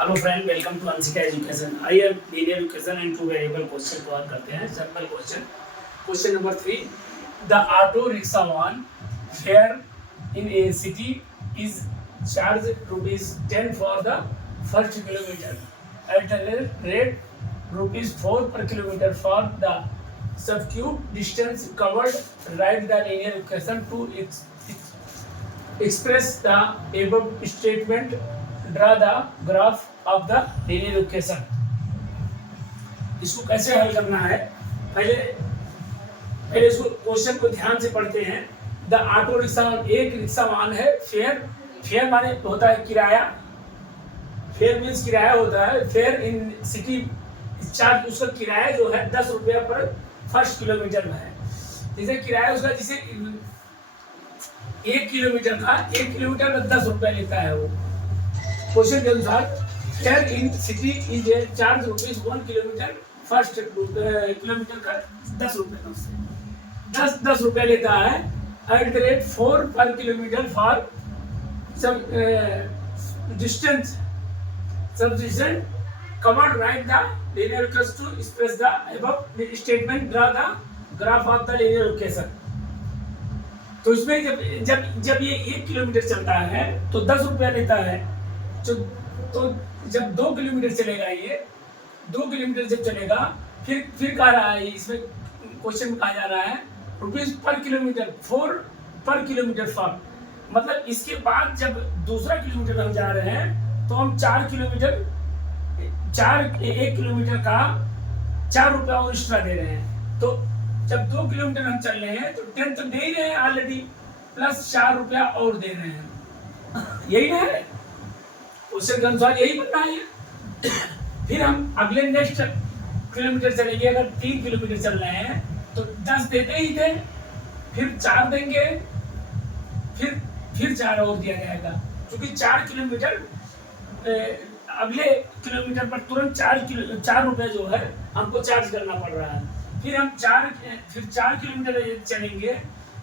Hello friend, welcome to Anshika education. आइए linear equation and two variable question को हल करते हैं। Simple question, question number 3। The auto rickshaw one fare in a city is charge ₹10 for the first kilometre at rate ₹4 per kilometer for the subsequent distance covered. Write the linear equation to express the above statement. Draw the graph of the linear equation. इसको कैसे हल करना है, पहले इसको question को ध्यान से पढ़ते हैं। द ऑटो रिक्शा, एक रिक्शा वाहन है। फेयर माने होता है किराया। फेयर मीन्स किराया होता है। फेयर इन सिटी चार्ज, उसका किराया जो है 10 रुपया पर फर्स्ट किलोमीटर में है। जैसे किराया उसका, जैसे 1 किलोमीटर का 10 रुपया लेता है वो। क्वेश्चन के अनुसार fair in city is charge ₹1 kilometre, first kilometre का 10 रुपये, 10 रुपया लेता है। एट द रेट 4 पर किलोमीटर फॉर सब distance covered. Write the linear equation to express the above statement. Draw the graph of the linear equation. तो इसमें जब ये 1 किलोमीटर चलता है तो 10 रुपया लेता है। तो जब 2 किलोमीटर चलेगा, ये 2 किलोमीटर जब चलेगा, फिर कह रहा है, इसमें क्वेश्चन में कहा जा रहा है ₹4 पर किलोमीटर, 4 पर किलोमीटर फॉर। मतलब इसके बाद जब दूसरा किलोमीटर हम जा रहे हैं तो हम 1 किलोमीटर का 4 रुपया और एक्स्ट्रा दे रहे हैं। तो जब 2 किलोमीटर हम चल रहे हैं तो 10 तो दे ही रहे हैं ऑलरेडी, प्लस 4 रुपया और दे रहे हैं। यही है क्वेश्चन के अनुसार, यही बनना है। फिर हम अगले नेक्स्ट किलोमीटर चलेंगे। अगर 3 किलोमीटर चल रहे हैं तो 10 देते ही थे, फिर 4 देंगे, फिर 4 और दिया जाएगा। क्योंकि 4 किलोमीटर अगले किलोमीटर पर तुरंत 4 रुपये जो है हमको चार्ज करना पड़ रहा है। फिर हम 4 किलोमीटर चलेंगे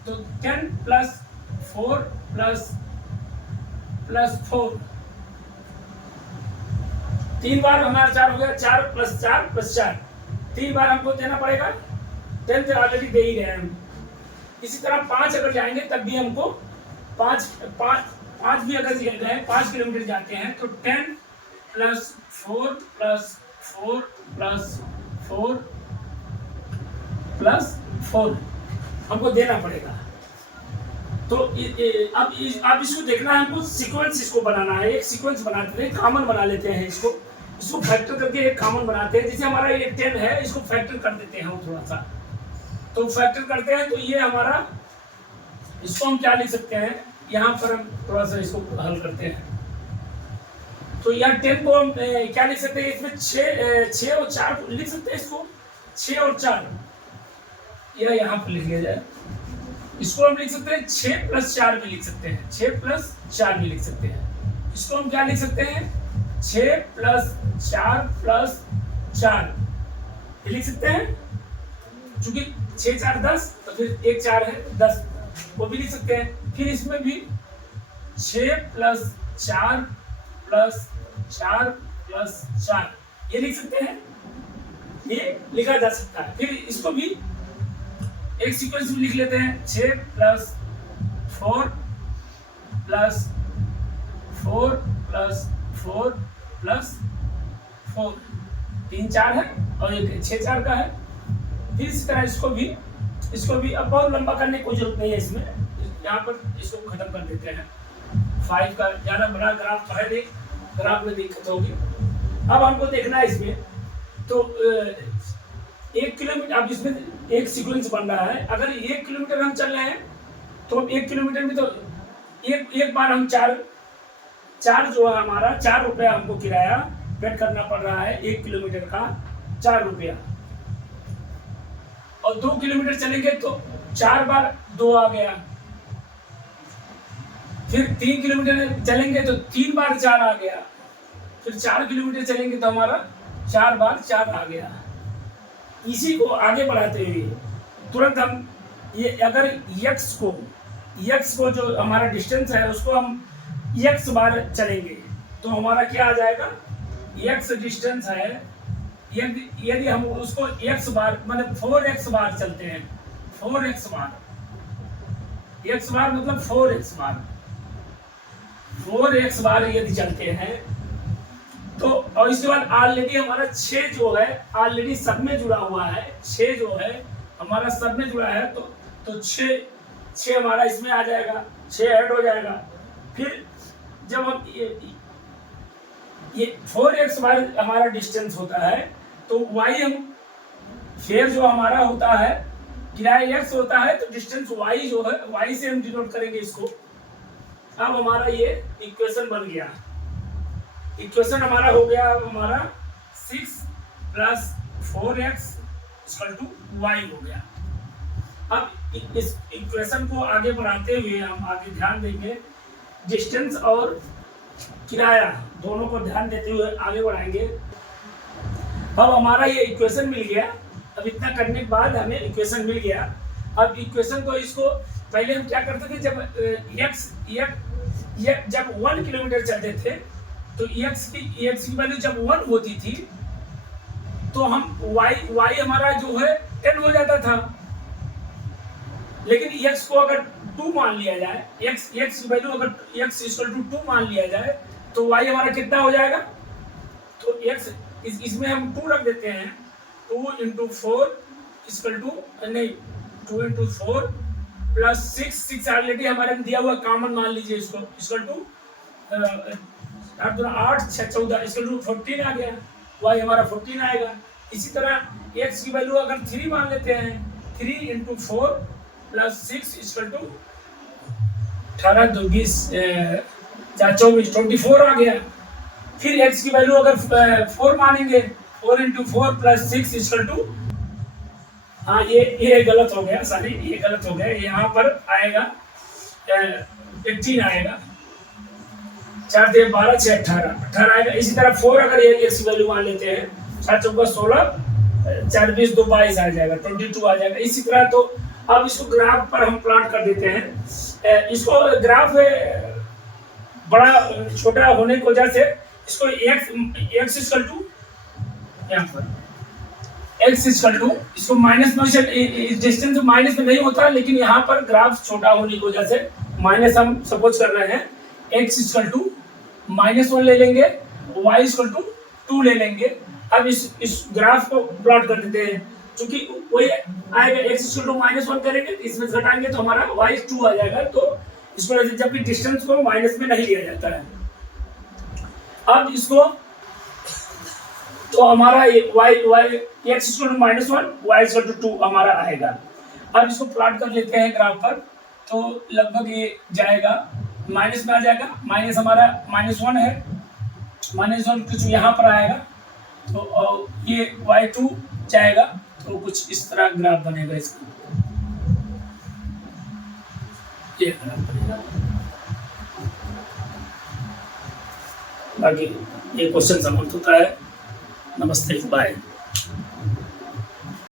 तो 10 प्लस 4 प्लस 4, 3 बार हमारा 4 हो गया। 4 प्लस 4 3 बार हमको देना पड़ेगा। 10 तो ऑलरेडी दे ही रहे हैं हम। इसी तरह 5 अगर जाएंगे तब भी हमको 5 भी अगर गए 5 किलोमीटर जाते हैं तो 10 प्लस 4 प्लस 4 प्लस 4 प्लस 4 हमको देना पड़ेगा। तो अब इसको देखना है हमको, सीक्वेंस इसको बनाना है। एक सीक्वेंस बनाते हैं, कॉमन बना लेते हैं। इसको फैक्टर करके एक कॉमन बनाते हैं। जैसे हमारा ये 10 है, इसको फैक्टर कर देते हैं थोड़ा सा। तो फैक्टर करते हैं तो ये हमारा, इसको हम क्या लिख सकते हैं, यहाँ पर हम थोड़ा सा इसको हल करते हैं। तो यहाँ 10 को हम क्या लिख सकते हैं, इसमें 6 और 4 लिख सकते हैं। इसको 6 और 4 यह यहाँ पर लिख लिया जाए। इसको हम लिख सकते हैं 6 प्लस 4 भी लिख सकते हैं। 6 प्लस 4 भी लिख सकते हैं। इसको हम क्या लिख सकते हैं, 6 प्लस 4 प्लस 4 ये लिख सकते हैं। चूंकि 6 4 10, तो फिर 1 4 है 10, वो भी लिख सकते हैं। फिर इसमें भी 6 प्लस 4 प्लस 4 प्लस 4 ये लिख सकते हैं। ये लिखा जा सकता है। फिर इसको भी एक सीक्वेंस में लिख लेते हैं। 6 प्लस 4 प्लस 4 प्लस 4 प्लस 4, 3 4 है और ये 6 4 का है। फिर इसी तरह इसको भी अब बहुत लंबा करने की कोई जरूरत नहीं है। इसमें यहाँ पर इसको खत्म कर देते हैं। 5 का ज़्यादा बड़ा ग्राफ तो है नहीं, ग्राफ में दिक्कत होगी। अब हमको देखना है इसमें, तो 1 किलोमीटर, अब इसमें एक सीक्वेंस बन रहा है। अगर 1 किलोमीटर हम चल रहे हैं तो 1 किलोमीटर में तो एक बार हम 4 जो है हमारा 4 रुपया हमको किराया पेड करना पड़ रहा है। 1 किलोमीटर का 4 रुपया, और 2 किलोमीटर चलेंगे तो 4 बार 2 आ गया। फिर 3 किलोमीटर चलेंगे तो 3 बार 4 आ गया। फिर 4 किलोमीटर चलेंगे तो हमारा 4 बार 4 आ गया। इसी को आगे बढ़ाते हुए तुरंत हम ये अगर x को जो हमारा डिस्टेंस है उसको हम x बार चलेंगे तो हमारा क्या आ जाएगा, x डिस्टेंस है, यदि हम उसको x बार मतलब 4x बार चलते हैं, 4x बार, x बार मतलब 4x बार, 4x बार यदि चलते हैं तो, और इसके बाद ऑलरेडी हमारा 6 जो है ऑलरेडी सब में जुड़ा हुआ है, 6 जो है हमारा सब में जुड़ा है, तो 6 हमारा इसमें आ जाएगा, 6 ऐड हो जाएगा। फिर जब हम ये 4x बार हमारा डिस्टेंस होता है तो y हम फिर जो हमारा होता है किराया x होता है, तो डिस्टेंस y जो है y से हम डिनोट करेंगे इसको। अब हमारा ये इक्वेशन बन गया, इक्वेशन हमारा हो गया, अब हमारा 6 + 4x = y हो गया। अब इस इक्वेशन को आगे बढ़ाते हुए हम आगे ध्यान देंगे, डिस्टेंस और किराया दोनों को ध्यान देते हुए आगे बढ़ाएंगे। अब हमारा ये इक्वेशन मिल गया, अब इतना करने के बाद हमें इक्वेशन मिल गया। अब इक्वेशन को इसको पहले हम क्या करते थे, जब 1 किलोमीटर चलते थे तो x की वैल्यू जब 1 होती थी तो हम y हमारा जो है 10 हो जाता था, लेकिन x को अगर 2 मान लिया जाए, x की वैल्यू अगर x = 2 मान लिया जाए तो y हमारा कितना हो जाएगा, तो x इसमें हम 2 रख देते हैं, 2 × 4 नहीं 2 × 4 + 6 ऑलरेडी हमारे में दिया हुआ कॉमन मान लीजिए इसको, = 8 6 14 14 आ गया, y हमारा 14 आएगा। इसी तरह x की वैल्यू अगर 3 मान लेते हैं, 3 × 4 + 6 = 18 2 20 4 24 24 आ गया। फिर x की वैल्यू अगर 4 मानेंगे, 4 × 4 + 6 = हाँ ये गलत हो गया, सॉरी ये गलत हो गया, यहाँ पर आएगा 18 आएगा, 4 × 12 6 18 आएगा। इसी तरह 4 अगर x की वैल्यू मान लेते हैं, 4 × 4 16 4 20 2 22 आ जाएगा, 22 आ जाएगा। इसी तरह तो अब इसको ग्राफ पर हम प्लॉट कर देते हैं। इसको ग्राफ बड़ा छोटा होने की वजह से इसको x = यहाँ पर x = इसको माइनस में, डिस्टेंस माइनस में नहीं होता, लेकिन यहाँ पर ग्राफ छोटा होने की वजह से माइनस हम सपोज कर रहे हैं। x = -1 ले लेंगे, y = 2 ले लेंगे। अब इस ग्राफ को प्लॉट कर देते हैं, क्योंकि वही आएगा, x = -1 करेंगे इसमें घटाएंगे तो हमारा y 2 आ जाएगा। तो इस वजह से जब भी डिस्टेंस को माइनस में नहीं लिया जाता है। अब इसको तो हमारा x = -1 y = 2 हमारा आएगा। अब इसको प्लॉट कर लेते हैं ग्राफ पर, तो लगभग ये जाएगा माइनस में आ जाएगा, माइनस हमारा -1 है, -1 कुछ यहाँ पर आएगा, तो ये y2 जाएगा, तो कुछ इस तरह ग्राफ बनेगा इसका, ये ग्राफ बनेगा। बाकी ये क्वेश्चन समाप्त होता है। नमस्ते, बाय।